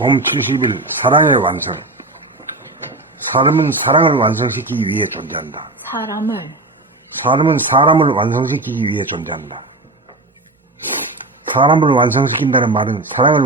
봄 70일 사랑의 완성. 사람은 사랑을 완성시키기 위해 존재한다. 사람은 사람을 완성시키기 위해 존재한다. 사람을 완성시킨다는 말은 사랑을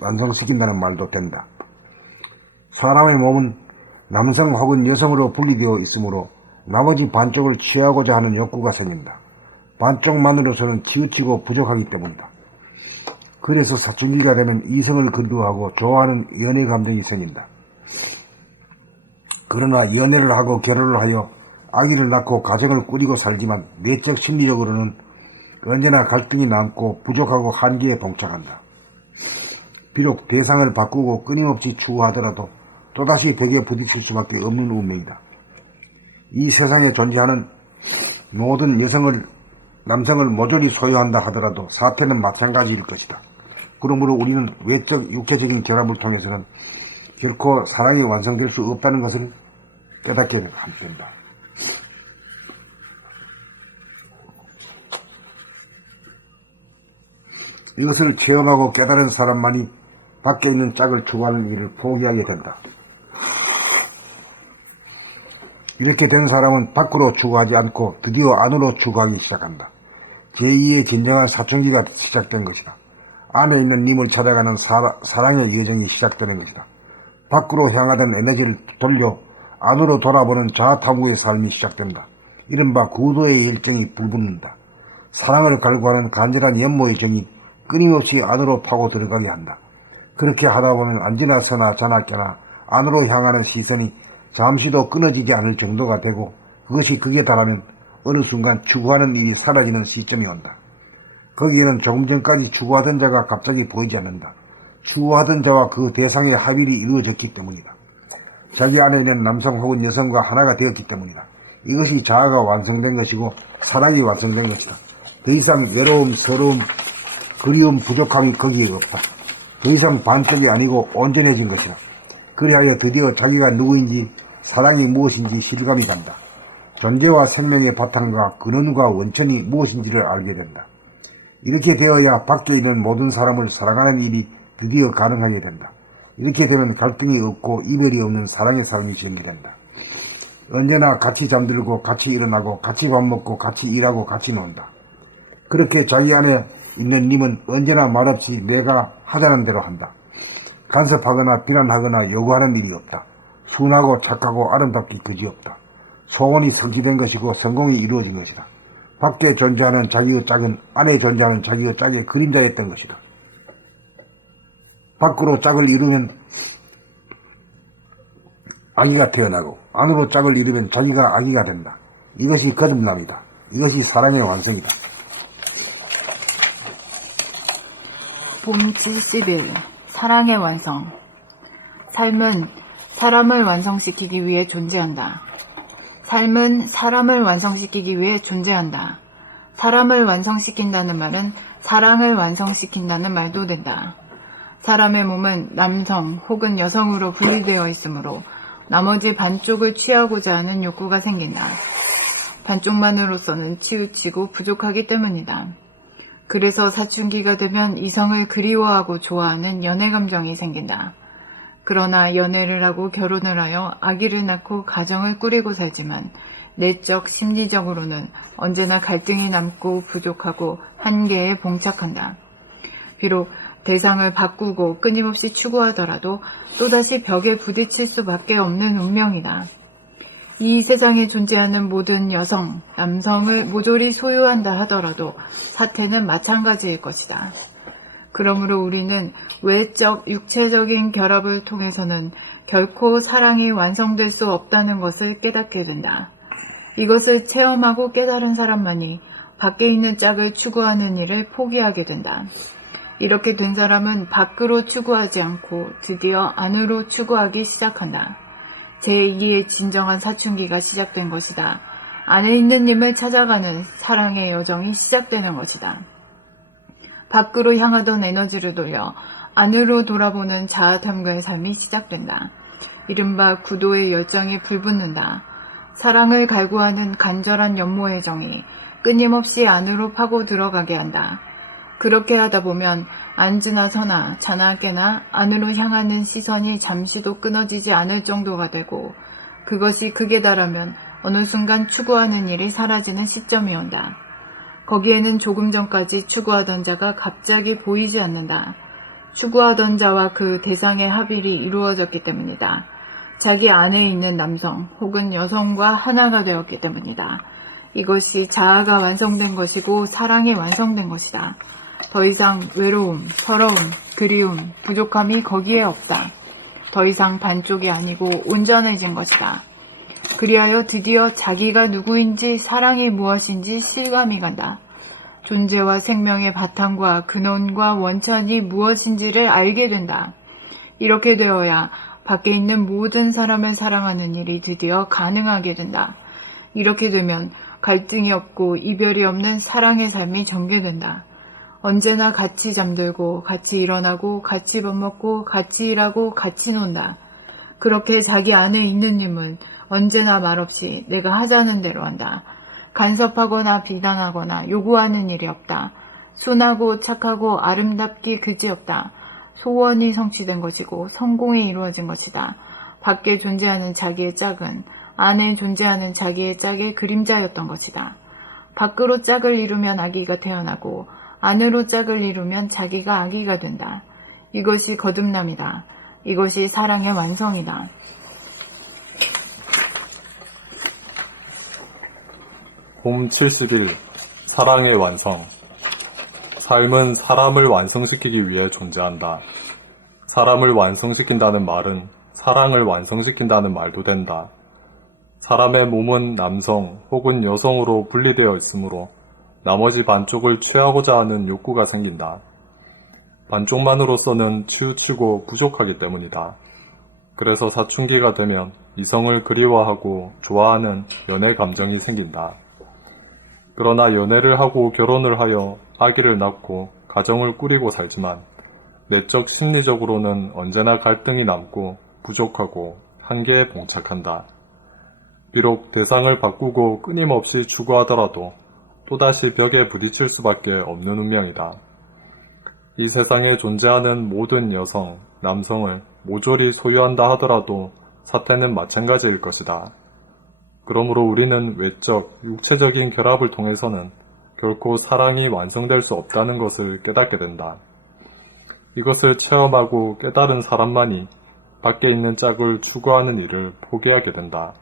완성시킨다는 말도 된다. 사람의 몸은 남성 혹은 여성으로 분리되어 있으므로 나머지 반쪽을 취하고자 하는 욕구가 생긴다. 반쪽만으로서는 치우치고 부족하기 때문이다. 그래서 사춘기가 되면 이성을 근두하고 좋아하는 연애 감정이 생긴다. 그러나 연애를 하고 결혼을 하여 아기를 낳고 가정을 꾸리고 살지만 내적 심리적으로는 언제나 갈등이 남고 부족하고 한계에 봉착한다. 비록 대상을 바꾸고 끊임없이 추구하더라도 또다시 벽에 부딪힐 수밖에 없는 운명이다. 이 세상에 존재하는 모든 남성을 모조리 소유한다 하더라도 사태는 마찬가지일 것이다. 그러므로 우리는 외적 육체적인 결합을 통해서는 결코 사랑이 완성될 수 없다는 것을 깨닫게 된다. 이것을 체험하고 깨달은 사람만이 밖에 있는 짝을 추구하는 일을 포기하게 된다. 이렇게 된 사람은 밖으로 추구하지 않고 드디어 안으로 추구하기 시작한다. 제2의 진정한 사춘기가 시작된 것이다. 안에 있는 님을 찾아가는 사랑의 여정이 시작되는 것이다. 밖으로 향하던 에너지를 돌려 안으로 돌아보는 자아탐구의 삶이 시작된다. 이른바 구도의 일정이 불붙는다. 사랑을 갈구하는 간절한 연모의 정이 끊임없이 안으로 파고 들어가게 한다. 그렇게 하다 보면 안지나서나 자나깨나 안으로 향하는 시선이 잠시도 끊어지지 않을 정도가 되고 그것이 극에 달하면 어느 순간 추구하는 일이 사라지는 시점이 온다. 거기에는 조금 전까지 추구하던 자가 갑자기 보이지 않는다. 추구하던 자와 그 대상의 합일이 이루어졌기 때문이다. 자기 안에 있는 남성 혹은 여성과 하나가 되었기 때문이다. 이것이 자아가 완성된 것이고 사랑이 완성된 것이다. 더 이상 외로움, 서러움, 그리움, 부족함이 거기에 없다. 더 이상 반쪽이 아니고 온전해진 것이다. 그리하여 드디어 자기가 누구인지 사랑이 무엇인지 실감이 간다. 존재와 생명의 바탕과 근원과 원천이 무엇인지를 알게 된다. 이렇게 되어야 밖에 있는 모든 사람을 사랑하는 일이 드디어 가능하게 된다. 이렇게 되면 갈등이 없고 이별이 없는 사랑의 삶이 전개된다. 언제나 같이 잠들고 같이 일어나고 같이 밥 먹고 같이 일하고 같이 논다. 그렇게 자기 안에 있는 님은 언제나 말없이 내가 하자는 대로 한다. 간섭하거나 비난하거나 요구하는 일이 없다. 순하고 착하고 아름답기 그지없다. 소원이 성취된 것이고 성공이 이루어진 것이다. 밖에 존재하는 자기의 짝은 안에 존재하는 자기의 짝의 그림자였던 것이다. 밖으로 짝을 이루면 아기가 태어나고 안으로 짝을 이루면 자기가 아기가 된다. 이것이 거듭남이다. 이것이 사랑의 완성이다. 봄 70일 사랑의 완성. 삶은 사람을 완성시키기 위해 존재한다. 삶은 사람을 완성시키기 위해 존재한다. 사람을 완성시킨다는 말은 사랑을 완성시킨다는 말도 된다. 사람의 몸은 남성 혹은 여성으로 분리되어 있으므로 나머지 반쪽을 취하고자 하는 욕구가 생긴다. 반쪽만으로서는 치우치고 부족하기 때문이다. 그래서 사춘기가 되면 이성을 그리워하고 좋아하는 연애 감정이 생긴다. 그러나 연애를 하고 결혼을 하여 아기를 낳고 가정을 꾸리고 살지만 내적 심리적으로는 언제나 갈등이 남고 부족하고 한계에 봉착한다. 비록 대상을 바꾸고 끊임없이 추구하더라도 또다시 벽에 부딪힐 수밖에 없는 운명이다. 이 세상에 존재하는 모든 여성, 남성을 모조리 소유한다 하더라도 사태는 마찬가지일 것이다. 그러므로 우리는 외적, 육체적인 결합을 통해서는 결코 사랑이 완성될 수 없다는 것을 깨닫게 된다. 이것을 체험하고 깨달은 사람만이 밖에 있는 짝을 추구하는 일을 포기하게 된다. 이렇게 된 사람은 밖으로 추구하지 않고 드디어 안으로 추구하기 시작한다. 제2의 진정한 사춘기가 시작된 것이다. 안에 있는 님을 찾아가는 사랑의 여정이 시작되는 것이다. 밖으로 향하던 에너지를 돌려 안으로 돌아보는 자아탐구의 삶이 시작된다. 이른바 구도의 열정이 불붙는다. 사랑을 갈구하는 간절한 연모의 정이 끊임없이 안으로 파고 들어가게 한다. 그렇게 하다 보면 앉으나 서나 자나 깨나 안으로 향하는 시선이 잠시도 끊어지지 않을 정도가 되고 그것이 극에 달하면 어느 순간 추구하는 일이 사라지는 시점이 온다. 거기에는 조금 전까지 추구하던 자가 갑자기 보이지 않는다. 추구하던 자와 그 대상의 합일이 이루어졌기 때문이다. 자기 안에 있는 남성 혹은 여성과 하나가 되었기 때문이다. 이것이 자아가 완성된 것이고 사랑이 완성된 것이다. 더 이상 외로움, 서러움, 그리움, 부족함이 거기에 없다. 더 이상 반쪽이 아니고 온전해진 것이다. 그리하여 드디어 자기가 누구인지 사랑이 무엇인지 실감이 간다. 존재와 생명의 바탕과 근원과 원천이 무엇인지를 알게 된다. 이렇게 되어야 밖에 있는 모든 사람을 사랑하는 일이 드디어 가능하게 된다. 이렇게 되면 갈등이 없고 이별이 없는 사랑의 삶이 전개된다. 언제나 같이 잠들고 같이 일어나고 같이 밥 먹고 같이 일하고 같이 논다. 그렇게 자기 안에 있는 힘은 언제나 말없이 내가 하자는 대로 한다. 간섭하거나 비난하거나 요구하는 일이 없다. 순하고 착하고 아름답기 그지없다. 소원이 성취된 것이고 성공이 이루어진 것이다. 밖에 존재하는 자기의 짝은 안에 존재하는 자기의 짝의 그림자였던 것이다. 밖으로 짝을 이루면 아기가 태어나고 안으로 짝을 이루면 자기가 아기가 된다. 이것이 거듭남이다. 이것이 사랑의 완성이다. 봄 70일 사랑의 완성. 삶은 사람을 완성시키기 위해 존재한다. 사람을 완성시킨다는 말은 사랑을 완성시킨다는 말도 된다. 사람의 몸은 남성 혹은 여성으로 분리되어 있으므로 나머지 반쪽을 취하고자 하는 욕구가 생긴다. 반쪽만으로서는 치우치고 부족하기 때문이다. 그래서 사춘기가 되면 이성을 그리워하고 좋아하는 연애 감정이 생긴다. 그러나 연애를 하고 결혼을 하여 아기를 낳고 가정을 꾸리고 살지만 내적 심리적으로는 언제나 갈등이 남고 부족하고 한계에 봉착한다. 비록 대상을 바꾸고 끊임없이 추구하더라도 또다시 벽에 부딪힐 수밖에 없는 운명이다. 이 세상에 존재하는 모든 여성, 남성을 모조리 소유한다 하더라도 사태는 마찬가지일 것이다. 그러므로 우리는 외적, 육체적인 결합을 통해서는 결코 사랑이 완성될 수 없다는 것을 깨닫게 된다. 이것을 체험하고 깨달은 사람만이 밖에 있는 짝을 추구하는 일을 포기하게 된다.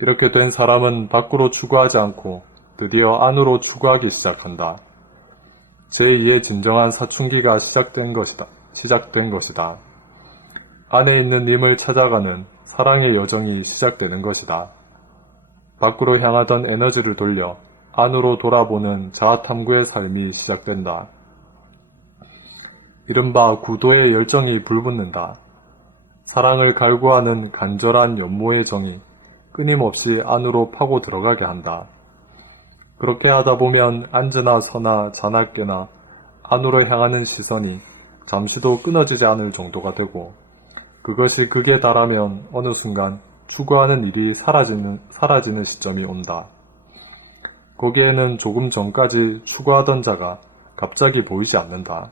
이렇게 된 사람은 밖으로 추구하지 않고 드디어 안으로 추구하기 시작한다. 제2의 진정한 사춘기가 시작된 것이다. 안에 있는 님을 찾아가는 사랑의 여정이 시작되는 것이다. 밖으로 향하던 에너지를 돌려 안으로 돌아보는 자아탐구의 삶이 시작된다. 이른바 구도의 열정이 불붙는다. 사랑을 갈구하는 간절한 연모의 정이 끊임없이 안으로 파고 들어가게 한다. 그렇게 하다 보면 앉으나 서나 자나 깨나 안으로 향하는 시선이 잠시도 끊어지지 않을 정도가 되고 그것이 극에 달하면 어느 순간 추구하는 일이 사라지는 시점이 온다. 거기에는 조금 전까지 추구하던 자가 갑자기 보이지 않는다.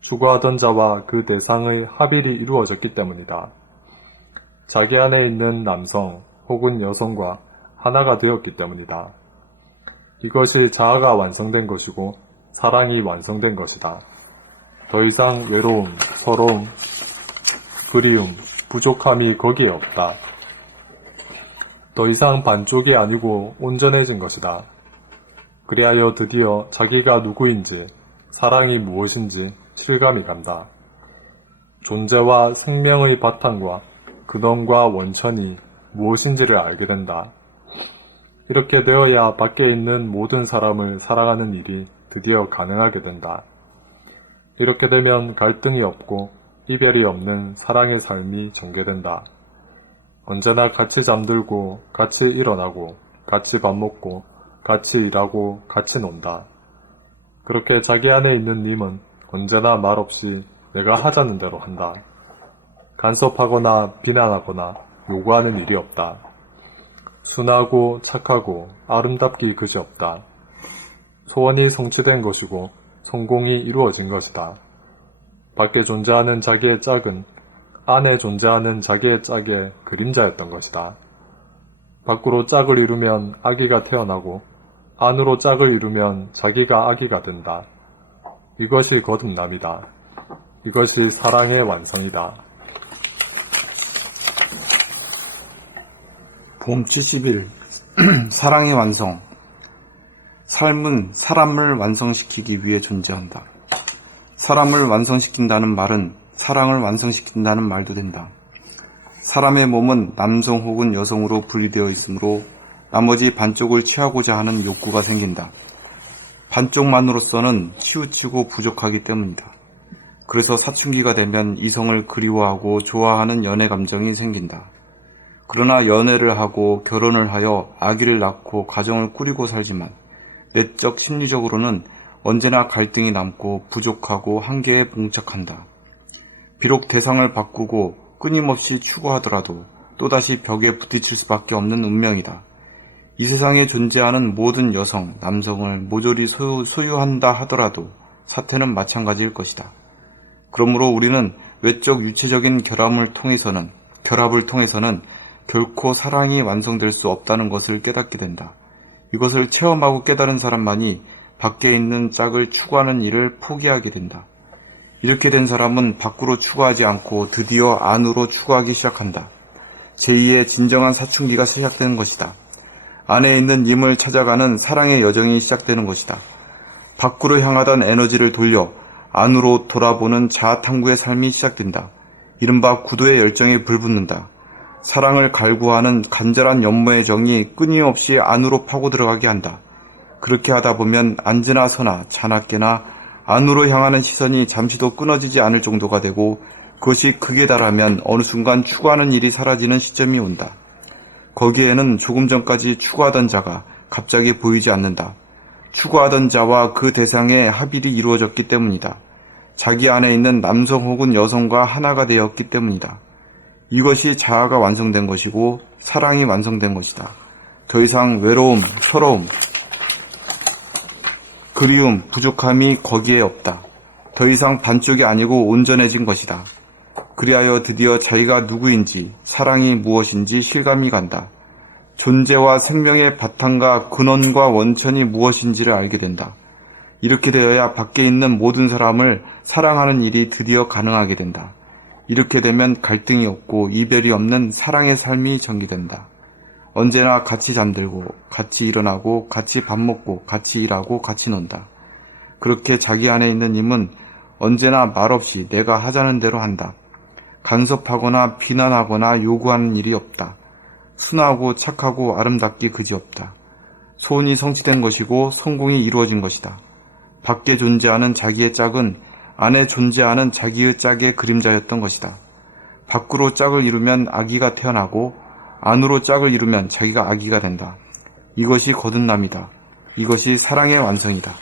추구하던 자와 그 대상의 합일이 이루어졌기 때문이다. 자기 안에 있는 남성 혹은 여성과 하나가 되었기 때문이다. 이것이 자아가 완성된 것이고 사랑이 완성된 것이다. 더 이상 외로움, 서러움, 그리움, 부족함이 거기에 없다. 더 이상 반쪽이 아니고 온전해진 것이다. 그리하여 드디어 자기가 누구인지, 사랑이 무엇인지 실감이 간다. 존재와 생명의 바탕과 근원과 원천이 무엇인지를 알게 된다. 이렇게 되어야 밖에 있는 모든 사람을 사랑하는 일이 드디어 가능하게 된다. 이렇게 되면 갈등이 없고 이별이 없는 사랑의 삶이 전개된다. 언제나 같이 잠들고 같이 일어나고 같이 밥 먹고 같이 일하고 같이 논다. 그렇게 자기 안에 있는 님은 언제나 말없이 내가 하자는 대로 한다. 간섭하거나 비난하거나 요구하는 일이 없다. 순하고 착하고 아름답기 그지없다. 소원이 성취된 것이고 성공이 이루어진 것이다. 밖에 존재하는 자기의 짝은 안에 존재하는 자기의 짝의 그림자였던 것이다. 밖으로 짝을 이루면 아기가 태어나고 안으로 짝을 이루면 자기가 아기가 된다. 이것이 거듭남이다. 이것이 사랑의 완성이다. 봄 70일 사랑의 완성. 삶은 사람을 완성시키기 위해 존재한다. 사람을 완성시킨다는 말은 사랑을 완성시킨다는 말도 된다. 사람의 몸은 남성 혹은 여성으로 분리되어 있으므로 나머지 반쪽을 취하고자 하는 욕구가 생긴다. 반쪽만으로서는 치우치고 부족하기 때문이다. 그래서 사춘기가 되면 이성을 그리워하고 좋아하는 연애 감정이 생긴다. 그러나 연애를 하고 결혼을 하여 아기를 낳고 가정을 꾸리고 살지만 내적 심리적으로는 언제나 갈등이 남고 부족하고 한계에 봉착한다. 비록 대상을 바꾸고 끊임없이 추구하더라도 또다시 벽에 부딪힐 수밖에 없는 운명이다. 이 세상에 존재하는 모든 여성, 남성을 모조리 소유한다 하더라도 사태는 마찬가지일 것이다. 그러므로 우리는 외적 유체적인 결합을 통해서는 결코 사랑이 완성될 수 없다는 것을 깨닫게 된다. 이것을 체험하고 깨달은 사람만이 밖에 있는 짝을 추구하는 일을 포기하게 된다. 이렇게 된 사람은 밖으로 추구하지 않고 드디어 안으로 추구하기 시작한다. 제2의 진정한 사춘기가 시작되는 것이다. 안에 있는 님을 찾아가는 사랑의 여정이 시작되는 것이다. 밖으로 향하던 에너지를 돌려 안으로 돌아보는 자아탐구의 삶이 시작된다. 이른바 구도의 열정에 불붙는다. 사랑을 갈구하는 간절한 연모의 정이 끊임없이 안으로 파고 들어가게 한다. 그렇게 하다 보면 앉으나 서나 자나깨나 안으로 향하는 시선이 잠시도 끊어지지 않을 정도가 되고 그것이 극에 달하면 어느 순간 추구하는 일이 사라지는 시점이 온다. 거기에는 조금 전까지 추구하던 자가 갑자기 보이지 않는다. 추구하던 자와 그 대상의 합일이 이루어졌기 때문이다. 자기 안에 있는 남성 혹은 여성과 하나가 되었기 때문이다. 이것이 자아가 완성된 것이고 사랑이 완성된 것이다. 더 이상 외로움, 서러움, 그리움, 부족함이 거기에 없다. 더 이상 반쪽이 아니고 온전해진 것이다. 그리하여 드디어 자기가 누구인지, 사랑이 무엇인지 실감이 간다. 존재와 생명의 바탕과 근원과 원천이 무엇인지를 알게 된다. 이렇게 되어야 밖에 있는 모든 사람을 사랑하는 일이 드디어 가능하게 된다. 이렇게 되면 갈등이 없고 이별이 없는 사랑의 삶이 전개된다. 언제나 같이 잠들고 같이 일어나고 같이 밥 먹고 같이 일하고 같이 논다. 그렇게 자기 안에 있는 힘은 언제나 말없이 내가 하자는 대로 한다. 간섭하거나 비난하거나 요구하는 일이 없다. 순하고 착하고 아름답기 그지없다. 소원이 성취된 것이고 성공이 이루어진 것이다. 밖에 존재하는 자기의 짝은 안에 존재하는 자기의 짝의 그림자였던 것이다. 밖으로 짝을 이루면 아기가 태어나고 안으로 짝을 이루면 자기가 아기가 된다. 이것이 거듭남이다. 이것이 사랑의 완성이다.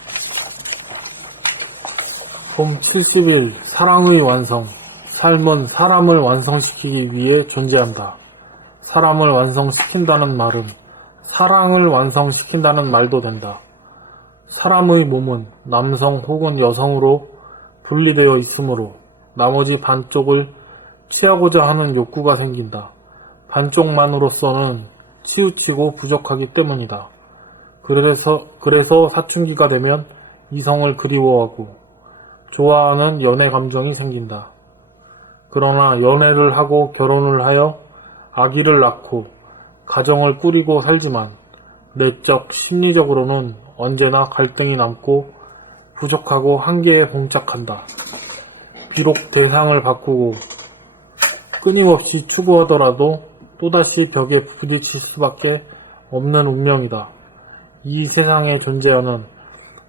봄 70일 사랑의 완성. 삶은 사람을 완성시키기 위해 존재한다. 사람을 완성시킨다는 말은 사랑을 완성시킨다는 말도 된다. 사람의 몸은 남성 혹은 여성으로 분리되어 있으므로 나머지 반쪽을 취하고자 하는 욕구가 생긴다. 반쪽만으로서는 치우치고 부족하기 때문이다. 그래서 사춘기가 되면 이성을 그리워하고 좋아하는 연애 감정이 생긴다. 그러나 연애를 하고 결혼을 하여 아기를 낳고 가정을 꾸리고 살지만 내적 심리적으로는 언제나 갈등이 남고 부족하고 한계에 봉착한다. 비록 대상을 바꾸고 끊임없이 추구하더라도 또다시 벽에 부딪힐 수밖에 없는 운명이다. 이 세상에 존재하는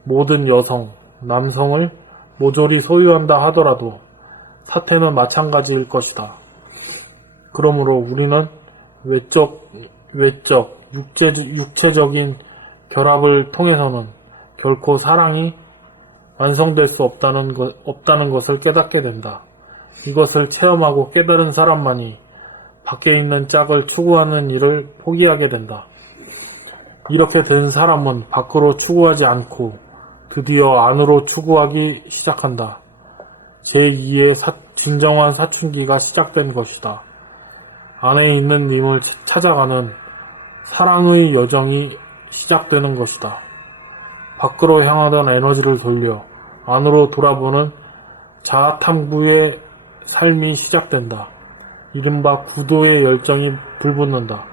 모든 여성, 남성을 모조리 소유한다 하더라도 사태는 마찬가지일 것이다. 그러므로 우리는 육체적인 결합을 통해서는 결코 사랑이 완성될 수 없다는 것을 깨닫게 된다. 이것을 체험하고 깨달은 사람만이 밖에 있는 짝을 추구하는 일을 포기하게 된다. 이렇게 된 사람은 밖으로 추구하지 않고 드디어 안으로 추구하기 시작한다. 제2의 진정한 사춘기가 시작된 것이다. 안에 있는 님을 찾아가는 사랑의 여정이 시작되는 것이다. 밖으로 향하던 에너지를 돌려 안으로 돌아보는 자아탐구의 삶이 시작된다. 이른바 구도의 열정이 불붙는다.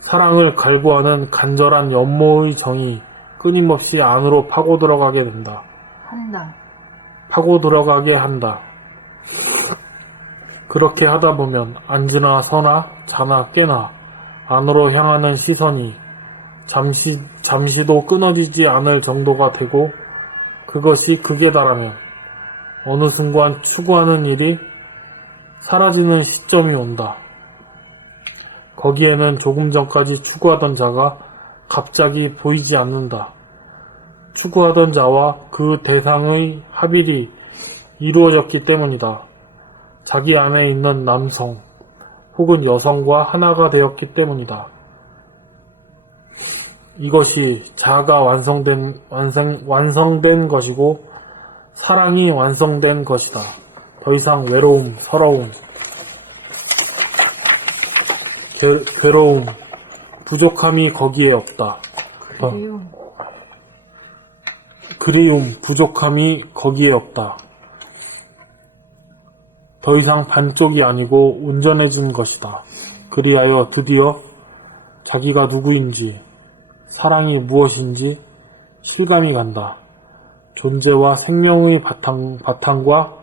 사랑을 갈구하는 간절한 연모의 정이 끊임없이 안으로 파고 들어가게 된다. 파고 들어가게 한다. 그렇게 하다 보면 앉으나 서나 자나 깨나 안으로 향하는 시선이 잠시도 끊어지지 않을 정도가 되고, 그것이 극에 달하면 어느 순간 추구하는 일이 사라지는 시점이 온다. 거기에는 조금 전까지 추구하던 자가 갑자기 보이지 않는다. 추구하던 자와 그 대상의 합일이 이루어졌기 때문이다. 자기 안에 있는 남성 혹은 여성과 하나가 되었기 때문이다. 이것이 자아가 완성된 것이고 사랑이 완성된 것이다. 더 이상 외로움, 서러움, 괴로움, 부족함이 거기에 없다. 그리움, 부족함이 거기에 없다. 더 이상 반쪽이 아니고 온전해진 것이다. 그리하여 드디어 자기가 누구인지, 사랑이 무엇인지 실감이 간다. 존재와 생명의 바탕과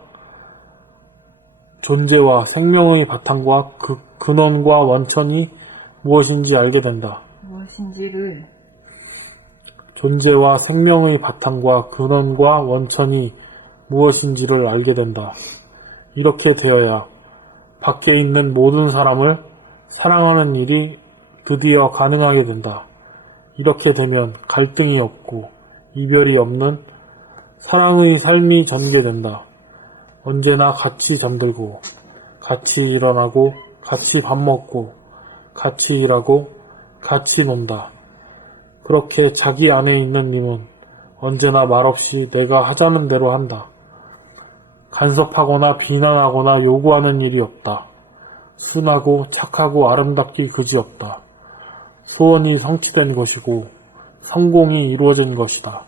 그 근원과 원천이 무엇인지 알게 된다. 존재와 생명의 바탕과 근원과 원천이 무엇인지를 알게 된다. 이렇게 되어야 밖에 있는 모든 사람을 사랑하는 일이 드디어 가능하게 된다. 이렇게 되면 갈등이 없고 이별이 없는 사랑의 삶이 전개된다. 언제나 같이 잠들고, 같이 일어나고, 같이 밥 먹고, 같이 일하고, 같이 논다. 그렇게 자기 안에 있는 님은 언제나 말없이 내가 하자는 대로 한다. 간섭하거나 비난하거나 요구하는 일이 없다. 순하고 착하고 아름답기 그지없다. 소원이 성취된 것이고 성공이 이루어진 것이다.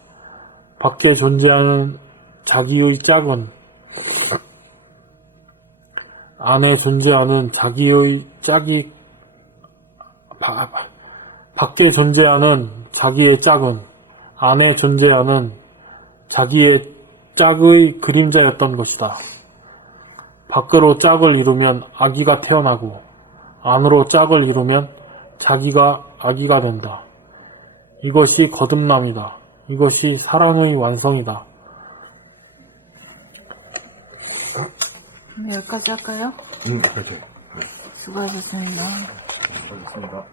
밖에 존재하는 자기의 짝은 안에 존재하는 자기의 짝이 밖에 존재하는 자기의 짝은 안에 존재하는 자기의 짝의 그림자였던 것이다. 밖으로 짝을 이루면 아기가 태어나고 안으로 짝을 이루면 자기가 아기가 된다. 이것이 거듭남이다. 이것이 사랑의 완성이다. 여기까지 할까요? 그렇죠. 수고하셨습니다. 알겠습니다.